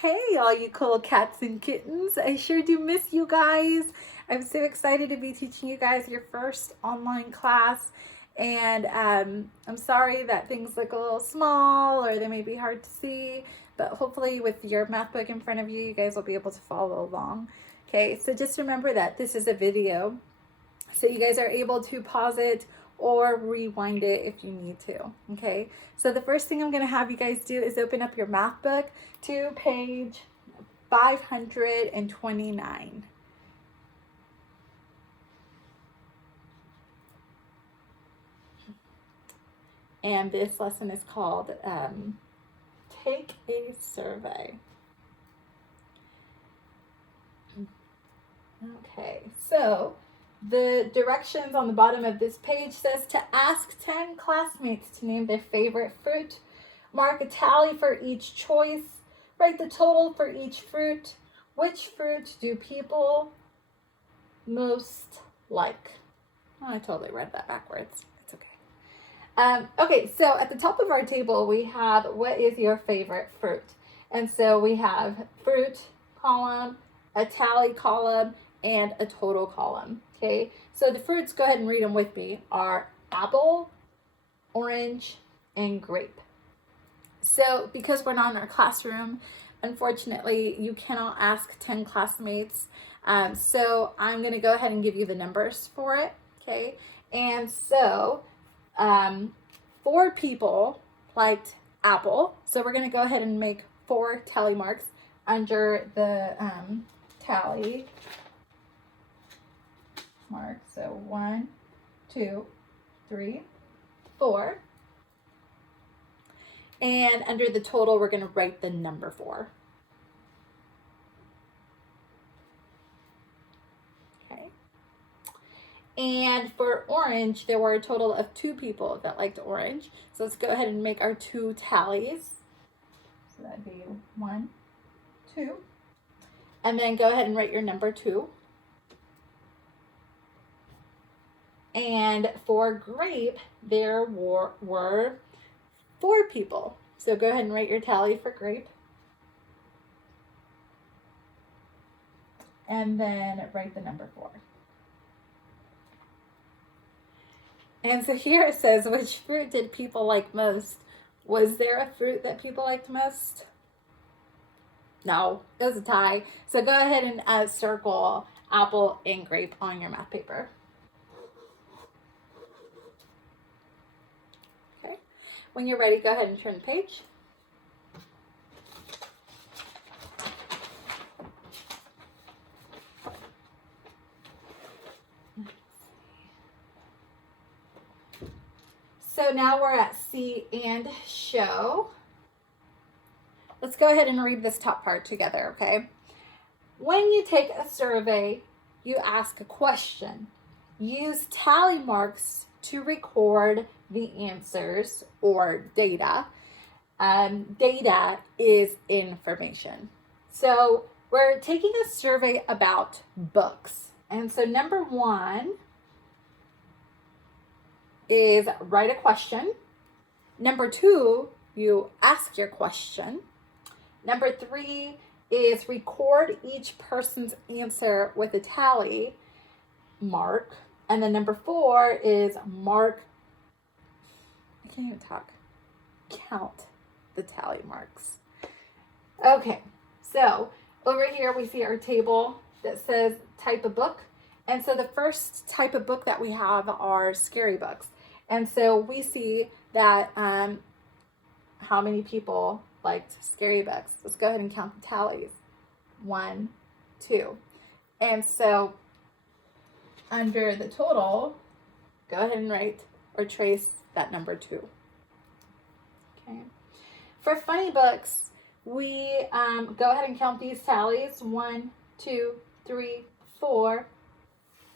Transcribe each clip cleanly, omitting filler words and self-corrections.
Hey, all you cool cats and kittens. I sure do miss you guys. I'm so excited to be teaching you guys your first online class. And I'm sorry that things look a little small or they may be hard to see, but hopefully with your math book in front of you, you guys will be able to follow along. Okay, so just remember that this is a video. So you guys are able to pause it or rewind it if you need to, okay? So the first thing I'm gonna have you guys do is open up your math book to page 529. And this lesson is called Take a Survey. Okay, so the directions on the bottom of this page says to ask 10 classmates to name their favorite fruit, mark a tally for each choice, write the total for each fruit. Which fruit do people most like? Oh, I totally read that backwards. It's okay. Okay, so at the top of our table, we have what is your favorite fruit? And so we have fruit column, a tally column, and a total column. Okay, so the fruits, go ahead and read them with me, are apple, orange, and grape. So because we're not in our classroom, unfortunately, you cannot ask 10 classmates. So I'm going to go ahead and give you the numbers for it. Okay, and so 4 people liked apple. So we're going to go ahead and make 4 tally marks under the tally mark. So 1, 2, 3, 4. And under the total, we're going to write the number 4. Okay. And for orange, there were a total of 2 people that liked orange. So let's go ahead and make our 2 tallies. So that'd be 1, 2. And then go ahead and write your number 2. And for grape, there were 4 people. So go ahead and write your tally for grape. And then write the number 4. And so here it says, which fruit did people like most? Was there a fruit that people liked most? No, it was a tie. So go ahead and circle apple and grape on your math paper. Okay. When you're ready, go ahead and turn the page. So now we're at see and show. Let's go ahead and read this top part together, okay? When you take a survey, you ask a question. Use tally marks to record the answers or data. Data is information. So we're taking a survey about books. And so number 1 is write a question. Number 2, you ask your question. Number 3 is record each person's answer with a tally mark. And then number 4 is mark, I can't even talk, count the tally marks. Okay, so over here we see our table that says type of book. And so the first type of book that we have are scary books. And so we see that how many people liked scary books. Let's go ahead and count the tallies. 1, 2. And so under the total, go ahead and write or trace that number 2. Okay. For funny books, we go ahead and count these tallies. 1, 2, 3, 4,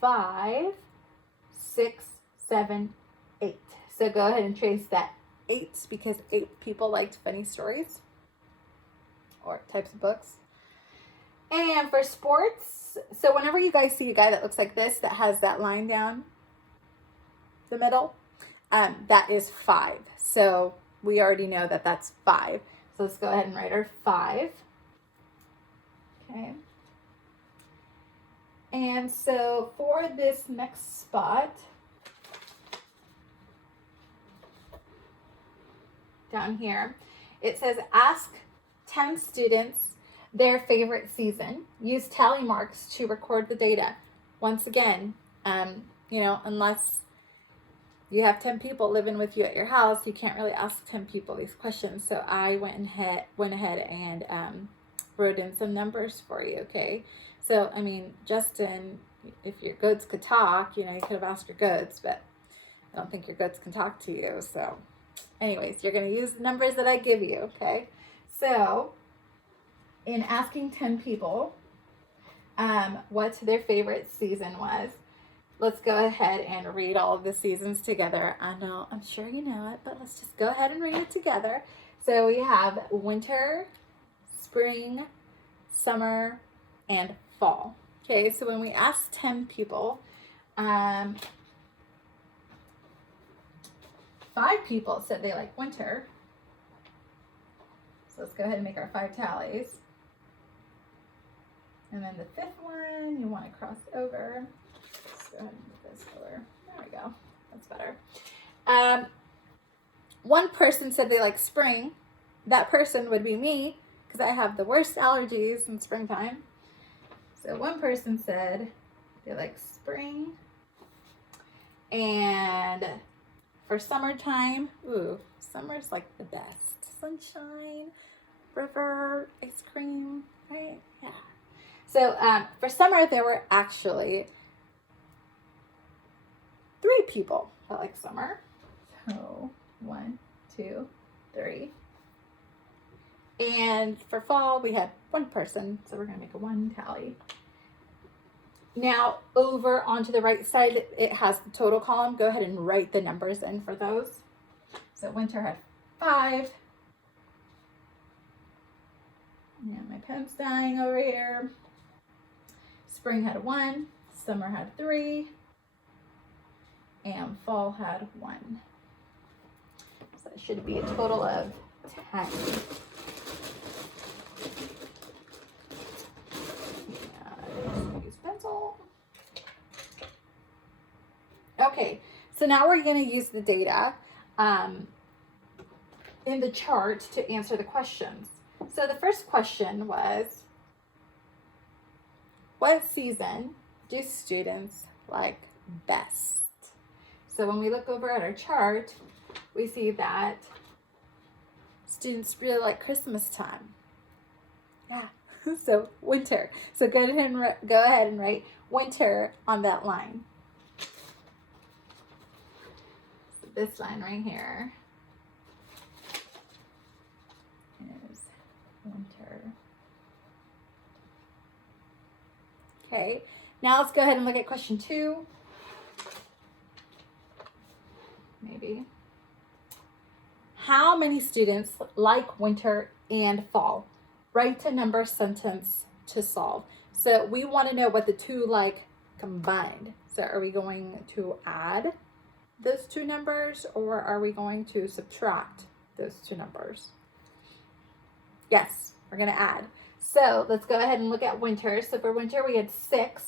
5, 6, 7, 8. So go ahead and trace that 8 because 8 people liked funny stories or types of books. And for sports, so whenever you guys see a guy that looks like this, that has that line down the middle, that is 5. So we already know that that's 5. So let's go ahead and write our 5 Okay. And so for this next spot, down here, it says ask 10 students their favorite season. Use tally marks to record the data. Once again, unless you have 10 people living with you at your house, you can't really ask 10 people these questions. So I went ahead and wrote in some numbers for you, okay? So, I mean, Justin, if your goats could talk, you could have asked your goats, but I don't think your goats can talk to you. So anyways, you're going to use the numbers that I give you, okay? So in asking 10 people what their favorite season was, let's go ahead and read all of the seasons together. I know, I'm sure you know it, but let's just go ahead and read it together. So we have winter, spring, summer, and fall. Okay, so when we asked 10 people, 5 people said they like winter. So let's go ahead and make our 5 tallies. And then the 5th one, you want to cross over. Let's go ahead and move this over. There we go. That's better. One person said they like spring. That person would be me because I have the worst allergies in springtime. So one person said they like spring. And for summertime, summer's like the best. Sunshine, river, ice cream, right? Yeah. So for summer, there were actually 3 people that like summer. So 1, 2, 3. And for fall, we had 1 person. So we're going to make a 1 tally. Now over onto the right side, it has the total column. Go ahead and write the numbers in for those. So winter had 5. Yeah, my pen's dying over here. Spring had 1. Summer had 3. And fall had 1. So it should be a total of 10. Use pencil. Okay, so now we're going to use the data in the chart to answer the questions. So the first question was, what season do students like best? So when we look over at our chart, we see that students really like Christmas time. Yeah, so winter. So go ahead and write winter on that line. So this line right here is winter. Okay, now let's go ahead and look at question 2. Maybe. How many students like winter and fall? Write a number sentence to solve. So we want to know what the 2 like combined. So are we going to add those 2 numbers or are we going to subtract those 2 numbers? Yes, we're going to add. So let's go ahead and look at winter. So for winter, we had 6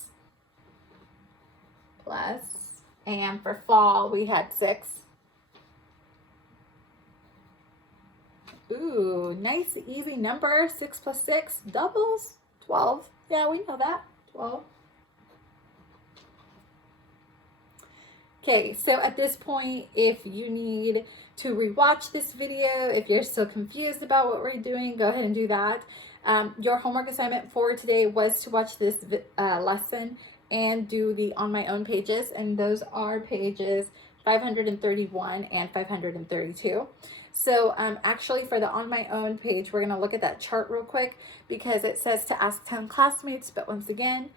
plus, and for fall, we had 6. Ooh, nice, easy number. 6 plus 6 doubles 12. Yeah, we know that. 12. Okay, so at this point, if you need to rewatch this video, if you're still confused about what we're doing, go ahead and do that. Your homework assignment for today was to watch this lesson and do the on my own pages, and those are pages 531 and 532. So actually for the on my own page, we're going to look at that chart real quick because it says to ask 10 classmates, but once again,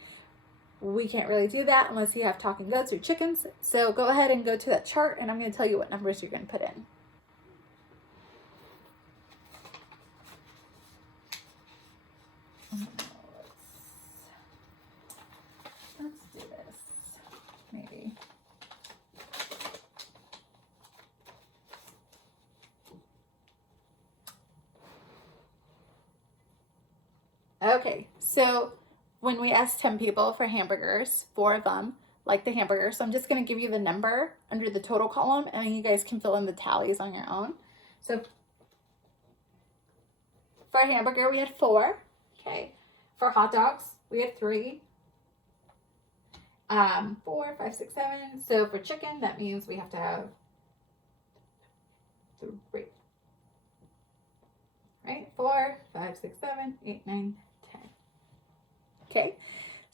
we can't really do that unless you have talking goats or chickens. So go ahead and go to that chart and I'm going to tell you what numbers you're going to put in. Let's do this, maybe. Okay, so when we asked 10 people for hamburgers, 4 of them like the hamburger. So I'm just going to give you the number under the total column, and then you guys can fill in the tallies on your own. So for a hamburger, we had 4. Okay. For hot dogs, we had 3. 4, 5, 6, 7. So for chicken, that means we have to have 3. Right? 4, 5, 6, 7, 8, 9, 10. Okay.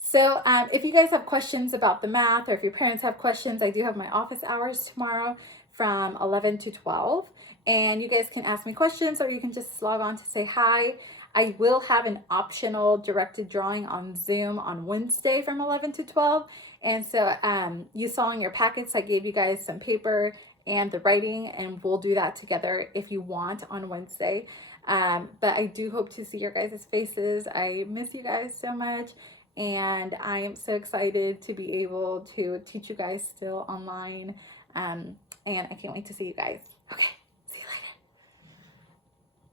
So if you guys have questions about the math, or if your parents have questions, I do have my office hours tomorrow from 11 to 12. And you guys can ask me questions, or you can just log on to say hi. I will have an optional directed drawing on Zoom on Wednesday from 11 to 12. And so you saw in your packets, I gave you guys some paper and the writing, and we'll do that together if you want on Wednesday. But I do hope to see your guys' faces. I miss you guys so much. And I am so excited to be able to teach you guys still online. And I can't wait to see you guys. Okay.